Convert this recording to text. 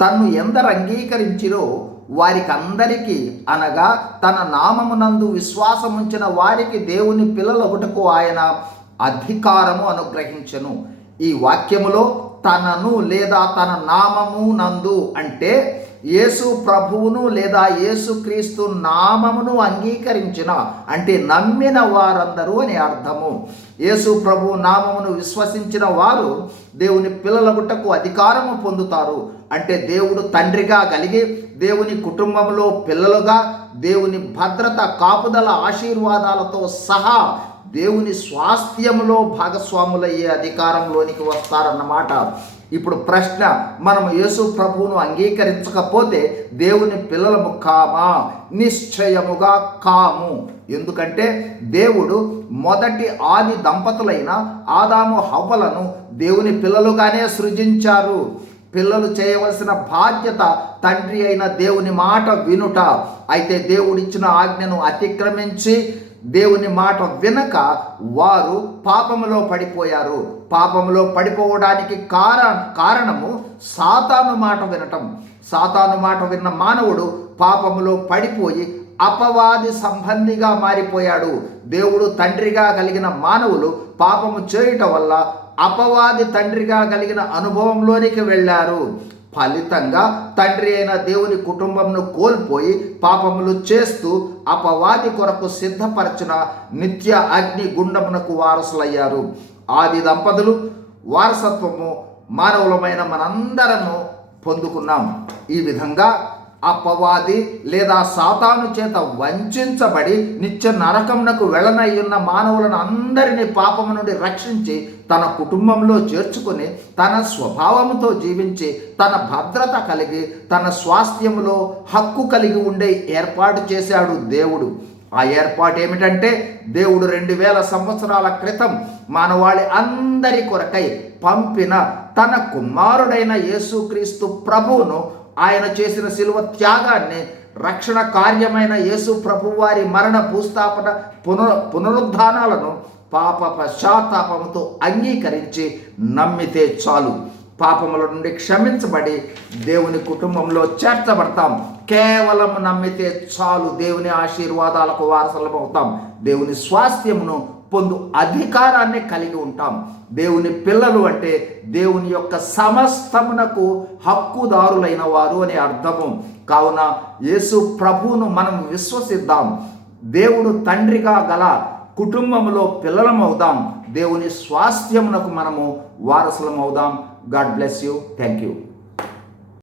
తన్ను ఎందరు అంగీకరించిరో వారికందరికీ అనగా తన నామమునందు విశ్వాసముంచిన వారికి దేవుని పిల్లలొకటకు ఆయన అధికారము అనుగ్రహించను. ఈ వాక్యములో తనను లేదా తన నామము నందు అంటే యేసు ప్రభువును లేదా యేసుక్రీస్తు నామమును అంగీకరించిన అంటే నమ్మిన వారందరూ అని అర్థము. యేసు ప్రభు నామమును విశ్వసించిన వారు దేవుని పిల్లల గుట్టకు అధికారము పొందుతారు. అంటే దేవుడు తండ్రిగా కలిగి దేవుని కుటుంబంలో పిల్లలుగా దేవుని భద్రత కాపుదల ఆశీర్వాదాలతో సహా దేవుని స్వాస్థ్యంలో భాగస్వాములయ్యే అధికారంలోనికి వస్తారన్నమాట. ఇప్పుడు ప్రశ్న మనం యేసు ప్రభువును అంగీకరించకపోతే దేవుని పిల్లలము కామా? నిశ్చయముగా కాము. ఎందుకంటే దేవుడు మొదటి ఆది దంపతులైన ఆదాము హవ్వలను దేవుని పిల్లలుగానే సృజించారు. పిల్లలు చేయవలసిన బాధ్యత తండ్రి అయిన దేవుని మాట వినుట. అయితే దేవుడిచ్చిన ఆజ్ఞను అతిక్రమించి దేవుని మాట వినక వారు పాపములో పడిపోయారు. పాపములో పడిపోవడానికి కార కారణము సాతాను మాట వినటం. సాతాను మాట విన్న మానవుడు పాపములో పడిపోయి అపవాది సంబంధిగా మారిపోయాడు. దేవుడు తండ్రిగా కలిగిన మానవులు పాపము చేయుట వల్ల అపవాది తండ్రిగా కలిగిన అనుభవంలోనికి వెళ్ళారు. ఫలితంగా తండ్రి అయిన దేవుని కుటుంబంను కోల్పోయి పాపములు చేస్తూ అపవాది కొరకు సిద్ధపరచిన నిత్య అగ్ని గుండమునకు వారసులయ్యారు. ఆది దంపతులు వారసత్వము మానవులమైన మనందరము పొందుకున్నాం. ఈ విధంగా అపవాది లేదా సాతాను చేత వంచబడి నిత్య నరకమునకు వెళ్ళనయ్యున్న మానవులను అందరినీ పాపము నుండి రక్షించి తన కుటుంబంలో చేర్చుకొని తన స్వభావముతో జీవించి తన భద్రత కలిగి తన స్వాస్థ్యములో హక్కు కలిగి ఉండే ఏర్పాటు చేశాడు దేవుడు. ఆ ఏర్పాటు ఏమిటంటే దేవుడు రెండు వేల సంవత్సరాల క్రితం మానవాళి అందరి కొరకై పంపిన తన కుమారుడైన యేసుక్రీస్తు ప్రభువును ఆయన చేసిన శిలువ త్యాగాన్ని రక్షణ కార్యమైన యేసు ప్రభువారి మరణ భూస్థాపన పునర్ పునరుద్ధానాలను పాప పశ్చాత్తాపముతో అంగీకరించి నమ్మితే చాలు. పాపముల నుండి క్షమించబడి దేవుని కుటుంబంలో చేర్చబడతాం. కేవలం నమ్మితే చాలు. దేవుని ఆశీర్వాదాలకు వారసలమవుతాం. దేవుని స్వాస్థ్యమును పొందు అధికారాన్ని కలిగి ఉంటాం. దేవుని పిల్లలు అంటే దేవుని యొక్క సమస్తమునకు హక్కుదారులైన వారు అని అర్థము. కావున యేసు ప్రభువును మనం విశ్వసిద్దాం. దేవుడు తండ్రిగా గల కుటుంబంలో పిల్లలమవుదాం. దేవుని స్వాస్థ్యమునకు మనము వారసులం అవుదాం God bless you. Thank you